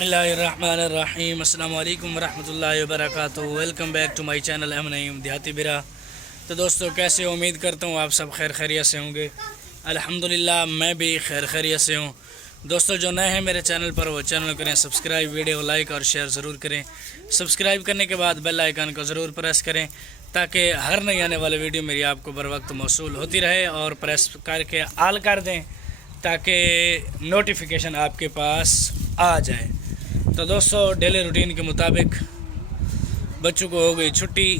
بسم اللہ الرحمن الرحیم۔ السلام علیکم ورحمۃ اللہ وبرکاتہ۔ Welcome back to my channel M Naeem Dehati برا۔ تو دوستو کیسے ہو؟ امید کرتا ہوں آپ سب خیر خیریت سے ہوں گے۔ الحمدللہ میں بھی خیر خیریت سے ہوں۔ دوستو جو نئے ہیں میرے چینل پر وہ چینل کریں سبسکرائب، ویڈیو لائک اور شیئر ضرور کریں۔ سبسکرائب کرنے کے بعد بیل آئیکن کو ضرور پریس کریں تاکہ ہر نئی آنے والے ویڈیو میری آپ کو بر وقت موصول ہوتی رہے، اور پریس کر کے آل کر دیں تاکہ نوٹیفیکیشن آپ کے پاس آ جائے۔ تو دوستو ڈیلی روٹین کے مطابق بچوں کو ہو گئی چھٹی،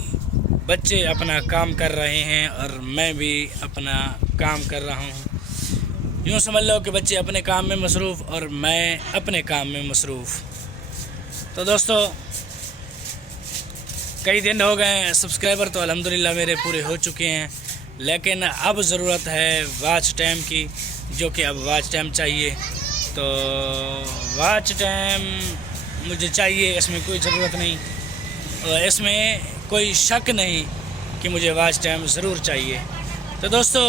بچے اپنا کام کر رہے ہیں اور میں بھی اپنا کام کر رہا ہوں۔ یوں سمجھ لو کہ بچے اپنے کام میں مصروف اور میں اپنے کام میں مصروف۔ تو دوستو کئی دن ہو گئے ہیں، سبسکرائبر تو الحمدللہ میرے پورے ہو چکے ہیں، لیکن اب ضرورت ہے واچ ٹائم کی، جو کہ اب واچ ٹائم چاہیے۔ تو واچ ٹائم مجھے چاہیے، اس میں کوئی ضرورت نہیں، اور اس میں کوئی شک نہیں کہ مجھے واچ ٹائم ضرور چاہیے۔ تو دوستو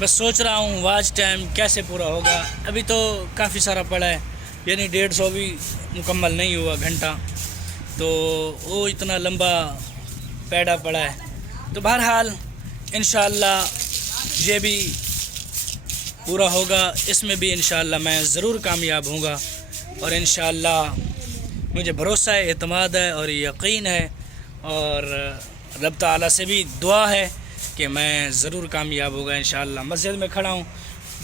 بس سوچ رہا ہوں واچ ٹائم کیسے پورا ہوگا۔ ابھی تو کافی سارا پڑا ہے، یعنی 150 بھی مکمل نہیں ہوا گھنٹہ، تو وہ اتنا لمبا پیڑا پڑا ہے۔ تو بہرحال انشاءاللہ یہ بھی پورا ہوگا، اس میں بھی انشاءاللہ میں ضرور کامیاب ہوں گا، اور انشاءاللہ مجھے بھروسہ ہے، اعتماد ہے اور یقین ہے، اور رب تعالیٰ سے بھی دعا ہے کہ میں ضرور کامیاب ہوگا انشاءاللہ۔ مسجد میں کھڑا ہوں،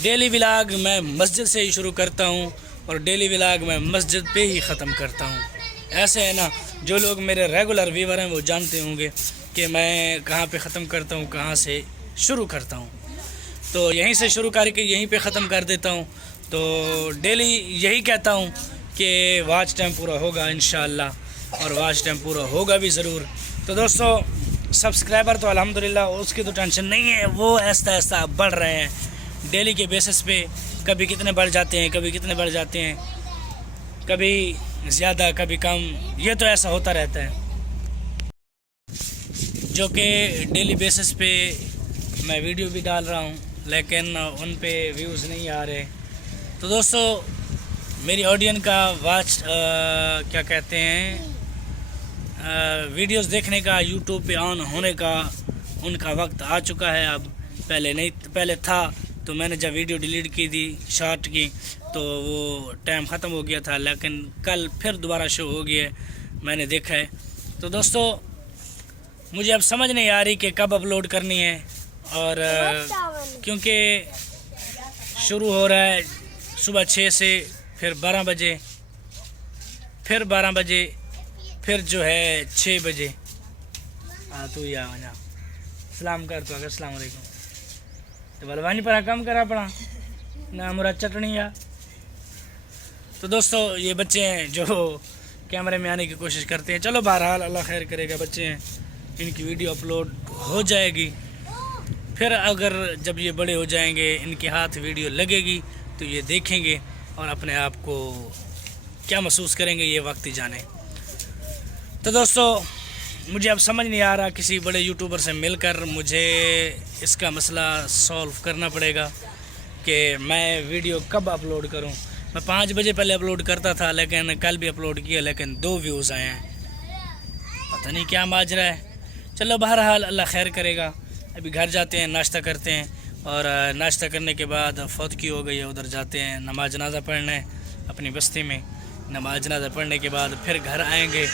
ڈیلی ولاگ میں مسجد سے ہی شروع کرتا ہوں اور ڈیلی ولاگ میں مسجد پہ ہی ختم کرتا ہوں۔ ایسے ہے نا، جو لوگ میرے ریگولر ویور ہیں وہ جانتے ہوں گے کہ میں کہاں پہ ختم کرتا ہوں، کہاں سے شروع کرتا ہوں۔ تو یہیں سے شروع کر کے یہیں پہ ختم کر دیتا ہوں۔ تو ڈیلی یہی کہتا ہوں کہ واچ ٹائم پورا ہوگا انشاءاللہ، اور واچ ٹائم پورا ہوگا بھی ضرور۔ تو دوستو سبسکرائبر تو الحمدللہ اس کی تو ٹینشن نہیں ہے، وہ ایسا ایسا بڑھ رہے ہیں ڈیلی کے بیسس پہ، کبھی کتنے بڑھ جاتے ہیں، کبھی کتنے بڑھ جاتے ہیں، کبھی زیادہ کبھی کم، یہ تو ایسا ہوتا رہتا ہے، جو کہ ڈیلی بیسس پہ میں ویڈیو بھی ڈال رہا ہوں لیکن ان پہ ویوز نہیں آ رہے۔ تو دوستو میری آڈین کا کیا کہتے ہیں ویڈیوز دیکھنے کا، یوٹیوب پہ آن ہونے کا ان کا وقت آ چکا ہے اب۔ پہلے تھا، تو میں نے جب ویڈیو ڈیلیٹ کی تھی شارٹ کی تو وہ ٹائم ختم ہو گیا تھا، لیکن کل پھر دوبارہ شو ہو گیا ہے، میں نے دیکھا ہے۔ تو دوستو مجھے اب سمجھ نہیں آ رہی کہ کب اپلوڈ کرنی ہے، اور کیونکہ شروع ہو رہا ہے صبح 6 سے، پھر 12 بجے، پھر 12 بجے، پھر جو ہے 6 بجے۔ تو یا وجہ سلام کر تو اگر السلام علیکم تو بلوانی پر کم کرا پڑا نہ مراد چٹنی یا۔ تو دوستو یہ بچے ہیں جو کیمرے میں آنے کی کوشش کرتے ہیں، چلو بہرحال اللہ خیر کرے گا، بچے ہیں، ان کی ویڈیو اپلوڈ ہو جائے گی، پھر اگر جب یہ بڑے ہو جائیں گے ان کے ہاتھ ویڈیو لگے گی تو یہ دیکھیں گے اور اپنے آپ کو کیا محسوس کریں گے یہ وقت ہی جانے۔ تو دوستو مجھے اب سمجھ نہیں آ رہا، کسی بڑے یوٹیوبر سے مل کر مجھے اس کا مسئلہ سولو کرنا پڑے گا کہ میں ویڈیو کب اپلوڈ کروں۔ میں 5 بجے پہلے اپلوڈ کرتا تھا، لیکن کل بھی اپلوڈ کیا لیکن 2 ویوز آئے ہیں، پتہ نہیں کیا ماجرا ہے۔ چلو بہرحال اللہ خیر کرے گا۔ ابھی گھر جاتے ہیں، ناشتہ کرتے ہیں، اور ناشتہ کرنے کے بعد فوتگی ہو گئی ہے، ادھر جاتے ہیں نماز جنازہ پڑھنے اپنی بستی میں۔ نماز جنازہ پڑھنے کے بعد پھر گھر آئیں گے،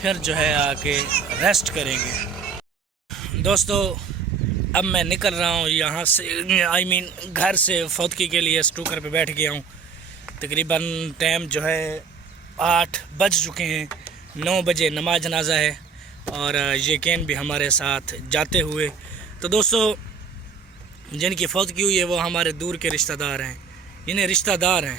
پھر جو ہے آ کے ریسٹ کریں گے۔ دوستو اب میں نکل رہا ہوں یہاں سے، گھر سے فوتگی کے لیے اسٹوکر پہ بیٹھ گیا ہوں۔ تقریباً ٹائم جو ہے 8 بج چکے ہیں، 9 بجے نماز جنازہ ہے، اور یہ کین بھی ہمارے ساتھ جاتے ہوئے۔ تو دوستو جن کی فوتگی ہوئی ہے وہ ہمارے دور کے رشتہ دار ہیں، انہیں رشتہ دار ہیں،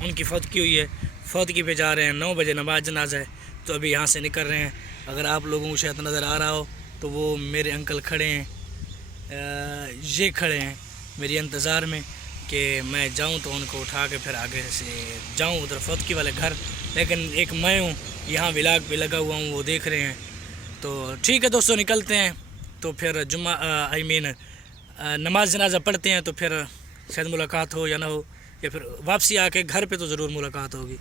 ان کی فوتگی ہوئی ہے، فوتگی پہ جا رہے ہیں، 9 بجے نماز جنازہ ہے، تو ابھی یہاں سے نکل رہے ہیں۔ اگر آپ لوگوں کو شاید نظر آ رہا ہو تو وہ میرے انکل کھڑے ہیں، یہ کھڑے ہیں میری انتظار میں کہ میں جاؤں تو ان کو اٹھا کے پھر آگے سے جاؤں ادھر فوتگی والے گھر، لیکن ایک میں ہوں یہاں ولاگ پہ لگا ہوا ہوں، وہ دیکھ رہے ہیں۔ تو ٹھیک ہے دوستو نکلتے ہیں، تو پھر نماز جنازہ پڑھتے ہیں، تو پھر شاید ملاقات ہو یا نہ ہو، یا پھر واپسی آ کے گھر پہ تو ضرور ملاقات ہوگی۔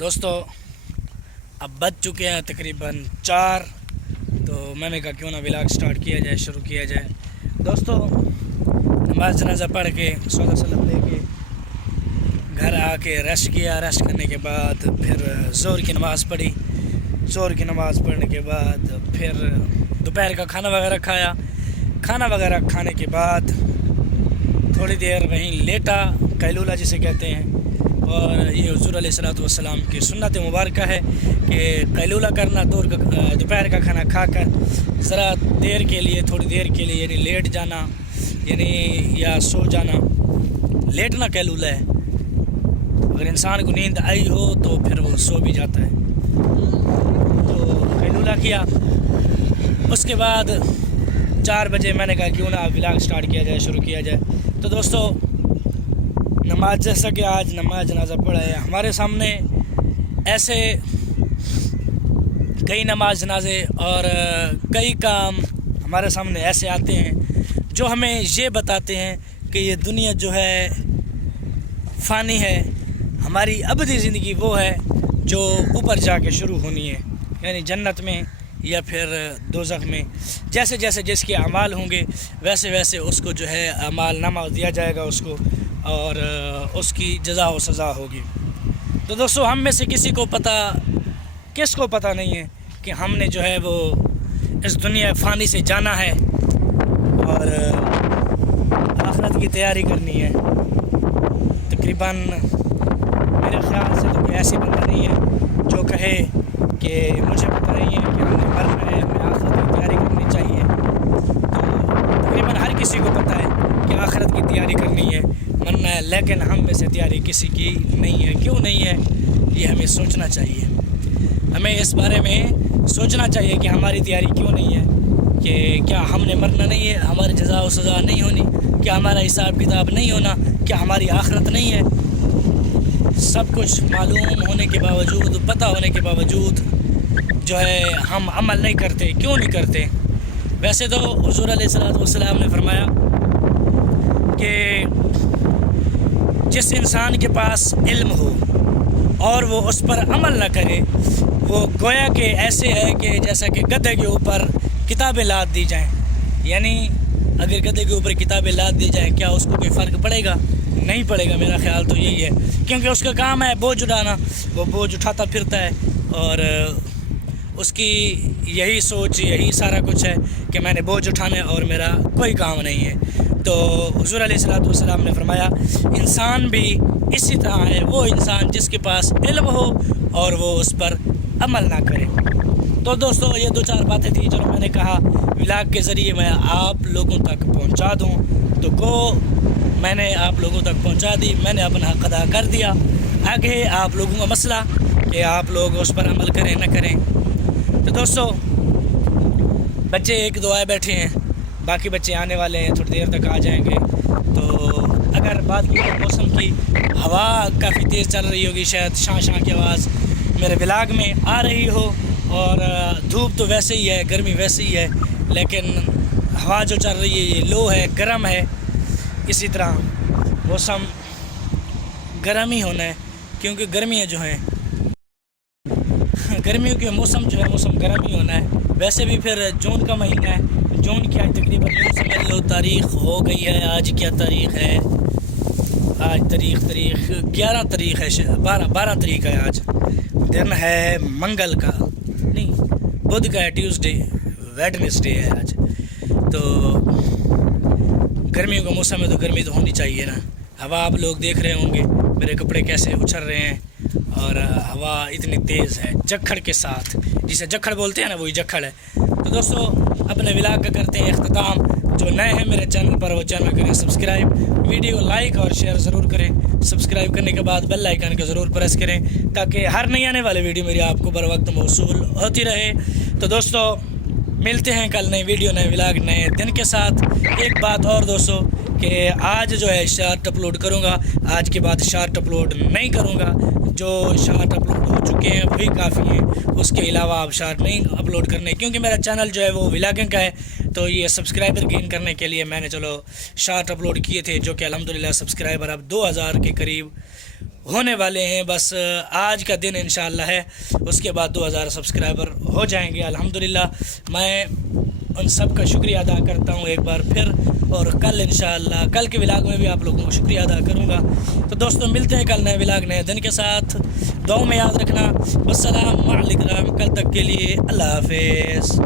دوستو اب بج چکے ہیں تقریباً 4، تو میں نے کہا کیوں نہ ولاگ سٹارٹ کیا جائے، شروع کیا جائے۔ دوستو نماز جنازہ پڑھ کے صلی اللہ علیہ وسلم لے کے گھر آ کے ریسٹ کیا، ریسٹ کرنے کے بعد پھر ظہر کی نماز پڑھی، ظہر کی نماز پڑھنے کے بعد پھر دوپہر کا کھانا وغیرہ کھایا، کھانا وغیرہ کھانے کے بعد تھوڑی دیر وہیں لیٹا، قیلولہ جسے کہتے ہیں، اور یہ حضور علیہ الصلوۃ والسلام کی سنت مبارکہ ہے کہ قیلولہ کرنا، دوپہر کا کھانا کھا کر ذرا دیر کے لیے، تھوڑی دیر کے لیے یعنی لیٹ جانا، یعنی یا سو جانا۔ لیٹنا قیلولہ ہے، اگر انسان کو نیند آئی ہو تو پھر وہ سو بھی جاتا ہے۔ تو قیلولہ کیا، اس کے بعد 4 بجے میں نے کہا کیوں نہ ولاگ سٹارٹ کیا جائے، شروع کیا جائے۔ تو دوستو نماز، جیسا کہ آج نماز جنازہ پڑھا ہے، ہمارے سامنے ایسے کئی نماز جنازے اور کئی کام ہمارے سامنے ایسے آتے ہیں جو ہمیں یہ بتاتے ہیں کہ یہ دنیا جو ہے فانی ہے، ہماری ابدی زندگی وہ ہے جو اوپر جا کے شروع ہونی ہے، یعنی جنت میں یا پھر دوزخ میں۔ جیسے جیسے جس کے اعمال ہوں گے ویسے ویسے اس کو جو ہے اعمال نامہ دیا جائے گا اس کو، اور اس کی جزا و سزا ہوگی۔ تو دوستو ہم میں سے کسی کو کس کو پتہ نہیں ہے کہ ہم نے جو ہے وہ اس دنیا فانی سے جانا ہے اور آخرت کی تیاری کرنی ہے۔ تقریباً میرے خیال سے تو کوئی ایسی بندہ نہیں ہے جو کہے کہ مجھے پتہ نہیں ہے کہ ہم نے مرنا ہے، ہمیں آخرت کی تیاری کرنی چاہیے۔ تو تقریباً ہر کسی کو پتہ ہے کہ آخرت کی تیاری کرنی ہے، مرنا ہے، لیکن ہم میں سے تیاری کسی کی نہیں ہے۔ کیوں نہیں ہے یہ ہمیں سوچنا چاہیے، ہمیں اس بارے میں سوچنا چاہیے کہ ہماری تیاری کیوں نہیں ہے، کہ کیا ہم نے مرنا نہیں ہے، ہماری جزا و سزا نہیں ہونی، کیا ہمارا حساب کتاب نہیں ہونا، کیا ہماری آخرت نہیں ہے۔ سب کچھ معلوم ہونے کے باوجود، پتہ ہونے کے باوجود جو ہے ہم عمل نہیں کرتے۔ کیوں نہیں کرتے؟ ویسے تو حضور علیہ الصلوۃ والسلام نے فرمایا کہ جس انسان کے پاس علم ہو اور وہ اس پر عمل نہ کرے، وہ گویا کہ ایسے ہے کہ جیسا کہ گدھے کے اوپر کتابیں لاد دی جائیں۔ یعنی اگر گدھے کے اوپر کتابیں لاد دی جائیں، کیا اس کو کوئی فرق پڑے گا؟ نہیں پڑے گا، میرا خیال تو یہی ہے، کیونکہ اس کا کام ہے بوجھ اٹھانا، وہ بوجھ اٹھاتا پھرتا ہے، اور اس کی یہی سوچ، یہی سارا کچھ ہے کہ میں نے بوجھ اٹھانا ہے اور میرا کوئی کام نہیں ہے۔ تو حضور علیہ الصلوۃ والسلام نے فرمایا انسان بھی اسی طرح ہے، وہ انسان جس کے پاس علم ہو اور وہ اس پر عمل نہ کرے۔ تو دوستو یہ 2-4 باتیں تھیں جو میں نے کہا ولاگ کے ذریعے میں آپ لوگوں تک پہنچا دوں، تو میں نے آپ لوگوں تک پہنچا دی، میں نے اپنا حق ادا کر دیا۔ آگے آپ لوگوں کا مسئلہ کہ آپ لوگ اس پر عمل کریں نہ کریں۔ تو دوستو بچے 1-2 آئے بیٹھے ہیں، باقی بچے آنے والے ہیں، تھوڑی دیر تک آ جائیں گے۔ تو اگر بات کی موسم کی، ہوا کافی تیز چل رہی ہوگی، شاید شاں شاں کی آواز میرے ولاگ میں آ رہی ہو، اور دھوپ تو ویسے ہی ہے، گرمی ویسے ہی ہے، لیکن ہوا جو چل رہی ہے یہ لو ہے، گرم ہے۔ اسی طرح موسم گرم ہی ہونا ہے، کیونکہ گرمیاں جو ہیں گرمیوں کے موسم جو ہے موسم گرم ہی ہونا ہے۔ ویسے بھی پھر جون کا مہینہ ہے، جون کی آج تقریباً سمجھ لو تاریخ ہو گئی ہے۔ آج کیا تاریخ ہے؟ آج تاریخ 11 تاریخ ہے، 12 تاریخ ہے آج، دن ہے منگل کا، نہیں بدھ کا ہے، ٹیوزڈے، ویڈنسڈے ہے آج۔ تو گرمیوں کا موسم ہے تو گرمی تو ہونی چاہیے نا۔ ہوا آپ لوگ دیکھ رہے ہوں گے میرے کپڑے کیسے اچھل رہے ہیں، اور ہوا اتنی تیز ہے جکھڑ کے ساتھ، جسے جکھڑ بولتے ہیں نا وہی جکھڑ ہے۔ تو دوستو اپنے ولاگ کا کرتے ہیں اختتام۔ جو نئے ہیں میرے چینل پر وہ چینل کریں سبسکرائب، ویڈیو لائک اور شیئر ضرور کریں۔ سبسکرائب کرنے کے بعد بیل آئیکن کو ضرور پریس کریں تاکہ ہر نئی آنے والے ویڈیو میری آپ کو بر وقت موصول ہوتی رہے۔ تو دوستو ملتے ہیں کل نئی ویڈیو، نئے ولاگ، نئے دن کے ساتھ۔ ایک بات اور دوستو کہ آج جو ہے شارٹ اپلوڈ کروں گا، آج کے بعد شارٹ اپلوڈ نہیں کروں گا۔ جو شارٹ اپلوڈ ہو چکے ہیں وہی کافی ہیں، اس کے علاوہ آپ شارٹ نہیں اپلوڈ کرنے، کیونکہ میرا چینل جو ہے وہ ولاگنگ کا ہے۔ تو یہ سبسکرائبر گین کرنے کے لیے میں نے چلو شارٹ اپلوڈ کیے تھے، جو کہ الحمدللہ سبسکرائبر اب 2000 کے قریب ہونے والے ہیں، بس آج کا دن انشاءاللہ ہے، اس کے بعد 2000 سبسکرائبر ہو جائیں گے الحمدللہ۔ میں ان سب کا شکریہ ادا کرتا ہوں ایک بار پھر، اور کل انشاءاللہ کل کے ولاگ میں بھی آپ لوگوں کو شکریہ ادا کروں گا۔ تو دوستوں ملتے ہیں کل نئے ولاگ نئے دن کے ساتھ، دعاؤں میں یاد رکھنا۔ والسلام علیکم، کل تک کے لیے اللہ حافظ۔